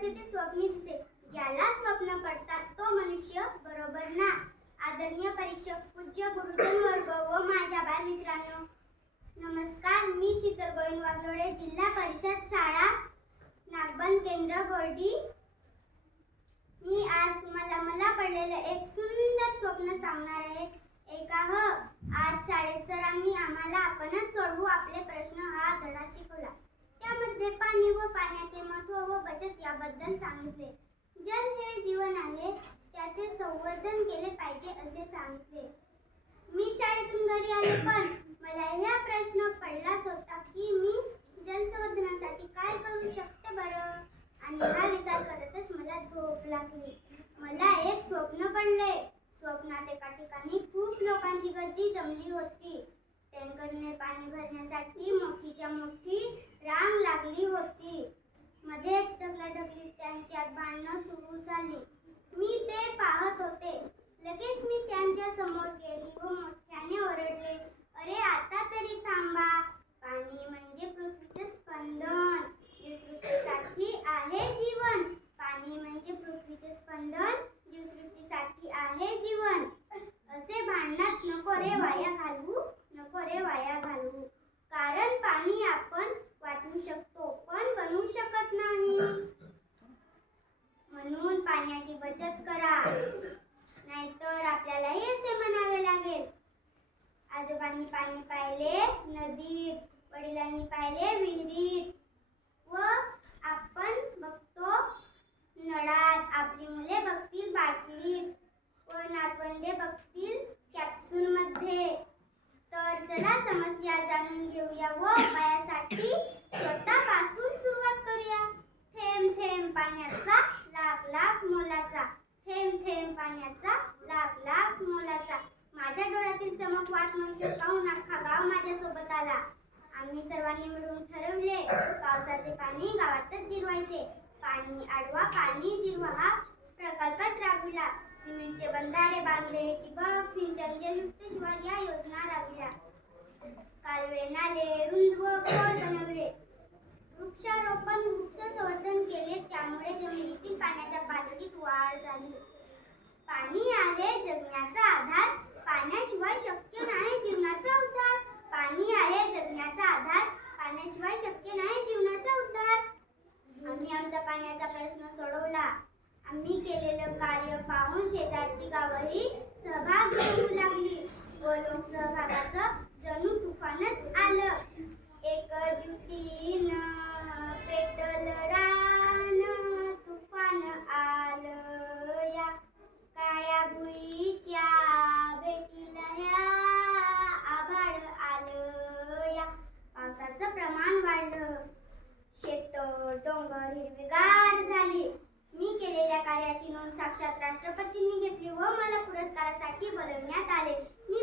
जसे ते स्वप्नी दिसे ज्याला स्वप्न पडतात तो मनुष्य बरोबर ना? आदरणीय परीक्षक पूज्य गुरुजन वर्ग व माझ्या बाल मित्रांनो नमस्कार. मी शीतल गोविंद वागलोडे जिल्हा परिषद शाळा नागबन केंद्र बोर्डी. मी आज तुम्हाला मला पडलेलं एक सुंदर स्वप्न सांगणार आहे. एका ह आज शाळेत सरांनी आम्हाला आपणच सोडवू आपले प्रश्न हा धडा शिकवला त्यामध्ये पाणी व पाण्याचे महत्त्व व बचत याबद्दल सांगितले जल हे जीवन आहे त्याचे संवर्धन केले पाहिजे असे सांगितले मी शाळेतून घरी आले पण मला ह्या प्रश्न पडलाच होता की मी जलसंवर्धनासाठी काय करू शकते बरं? आणि हा विचार करतच मला झोप लागली. मला एक स्वप्न पडले. स्वप्नात एका ठिकाणी खूप लोकांची गर्दी जमली होती. टँकरने पाणी भरण्यासाठी मोठीच्या मोठी रांग लागली होती. मध्ये ढकलाढकली त्यांच्यात भांडणं सुरू झाली. मी ते पाहत होते. लगेच मी त्यांच्यासमोर गेली व मोठ्याने ओरडले अरे आता तरी थांबा. पाणी म्हणजे पृथ्वीचे स्पंदन. जीवसृष्टीसाठी आहे जीवन. पाणी म्हणजे पृथ्वीचे स्पंदन. जीवसृष्टीसाठी आहे जीवन. असे भांडणात नको रे वाया घालवू नको रे वाया घालवू कारण पाणी आपण वाचवू शकतो पण बनवू शकत नाही म्हणून पाण्याची बचत करा नाहीतर आपल्यालाही असे म्हणावे लागेल आजोबांनी पाणी पाहिले नदीत वडिलांनी पाहिले विहिरीत. व आपण बघतो नळात आपली मुले बघतील बाटलीत. व नातवंडे बघतील कॅप्सूल मध्ये. तर चला समस्या जाणून घेऊया व उपायासाठी स्वतःपासून सुरुवात करूया. थेंब थेंब पाण्याचा लाख लाख मोलाचा. थेंब थेंब पाण्याचा लाख लाख मोलाचा माझ्या प्रमुख चमक म्हणून पाहून अख्खा गाव माझ्यासोबत आला. आम्ही सर्वांनी मिळून ठरवले पावसाचे पाणी गावातच जिरवायचे. पाणी आडवा पाणी जिरवा हा प्रकल्पच राबविला. सिमेंटचे बंधारे बांधले ठिबक सिंचन जलयुक्त शिवार या योजना राबविल्या. कालवे नाले रुंद व खोल बनवले. वृक्षारोपण वृक्ष संवर्धन केले त्यामुळे जमिनीतील पाण्याच्या पातळीत वाढ झाली. पाणी आहे जगण्याचा आधार पाण्याशिवाय शक्य नाही जीवनाचा उद्धार. पाणी आहे जगण्याचा आधार. पाण्याशिवाय शक्य नाही जीवनाचा उद्धार. आम्ही आमचा पाण्याचा प्रश्न सोडवला. आम्ही केलेलं कार्य पाहून शेजारची गावही सहभाग घेऊ लागली. व लोकसहभागाचं जणू साक्षात राष्ट्रपतींनी घेतली व मला पुरस्कारासाठी बोलवण्यात आले. मी